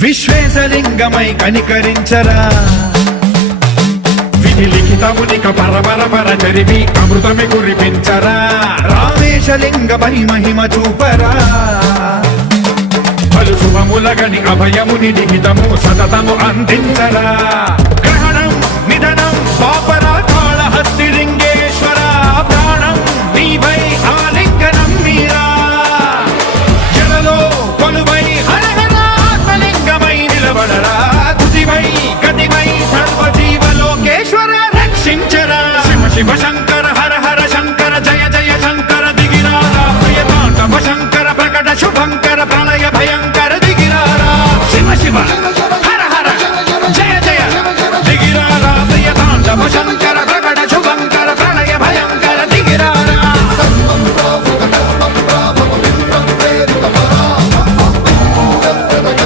విశ్వేశలింగమై కనికరించరా విధి లిఖితమునిక పరపర చరివి అమృతమి కురిపించరా రామేశలింగమై మహిమ చూపరా పలు శుభములగని అభయముని లిఖితము సతతము అందించరా